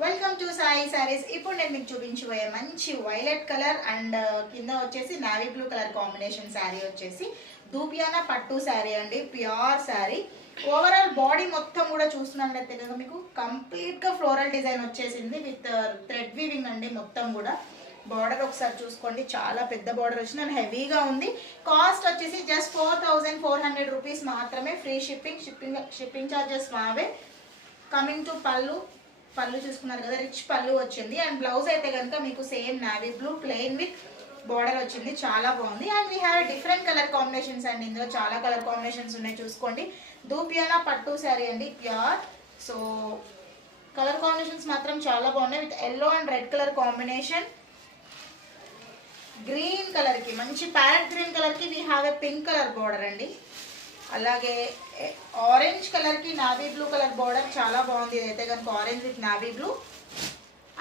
Welcome to Sai saris. ఇప్పుడు నేను మీకు చూపించబోయే మంచి వైలెట్ కలర్ అండ్ కింద వచ్చేసి navy blue colour combination sari వచ్చేసి దూపియానా పట్టు శారీ అండి. ప్యూర్ శారీ. ఓవరాల్ బాడీ మొత్తం కూడా చూస్తున్నట్లయితే కదా మీకు కంప్లీట్గా ఫ్లోరల్ డిజైన్ వచ్చేసింది విత్ థ్రెడ్ వీవింగ్ అండి. మొత్తం కూడా బార్డర్ ఒకసారి చూసుకోండి, చాలా పెద్ద బార్డర్ వచ్చింది అండ్ హెవీగా ఉంది. కాస్ట్ వచ్చేసి జస్ట్ 4400 రూపీస్ మాత్రమే. ఫ్రీ షిప్పింగ్ ఛార్జెస్ మావే. కమింగ్ టు పళ్ళు చూసుకున్నారు కదా, రిచ్ పళ్ళు వచ్చింది. అండ్ బ్లౌజ్ అయితే కనుక మీకు same navy blue plain with border వచ్చింది, చాలా బాగుంది. And we have different colour combinations అండి. ఇందులో చాలా కలర్ కాంబినేషన్స్ ఉన్నాయి, చూసుకోండి. దూపియానా పట్టు శారీ అండి, ప్యూర్. సో కలర్ కాంబినేషన్స్ మాత్రం చాలా బాగున్నాయి. With yellow and red colour combination. Green కలర్కి మంచి ప్యారెట్ గ్రీన్ కలర్కి we have a pink colour border అండి. అలాగే ఆరెంజ్ కలర్కి నావీ బ్లూ కలర్ బార్డర్ చాలా బాగుంది. ఇదైతే కనుక orange with navy blue.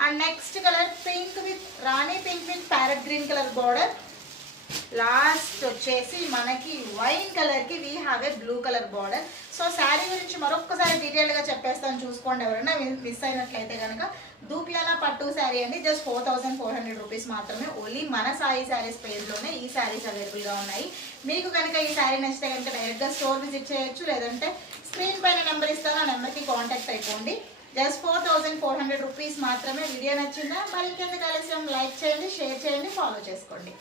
And next colour pink with Rani pink with parrot green colour border. Last వచ్చేసి మనకి వైన్ కలర్కి we have a blue colour border. So sari గురించి మరొక్కసారి డీటెయిల్గా చెప్పేస్తాను, చూసుకోండి. ఎవరైనా మిస్ అయినట్లయితే కనుక దూపియానా పట్టు శారీ అండి. జస్ట్ 4400 రూపీస్ మాత్రమే. ఓన్లీ మన సాయి శారీస్ పేజ్లోనే ఈ శారీస్ అవైలబుల్గా ఉన్నాయి. మీకు కనుక ఈ శారీ నచ్చితే కనుక డైరెక్ట్గా స్టోర్ విజిట్ చేయొచ్చు, లేదంటే స్క్రీన్ పైన నెంబర్ ఇస్తాను, ఆ నెంబర్కి కాంటాక్ట్ అయిపోండి. జస్ట్ 4400 రూపీస్ మాత్రమే. వీడియో నచ్చిందా? మరి ఇంకెందుకు ఆలస్యం, లైక్ చేయండి, షేర్ చేయండి, ఫాలో చేసుకోండి.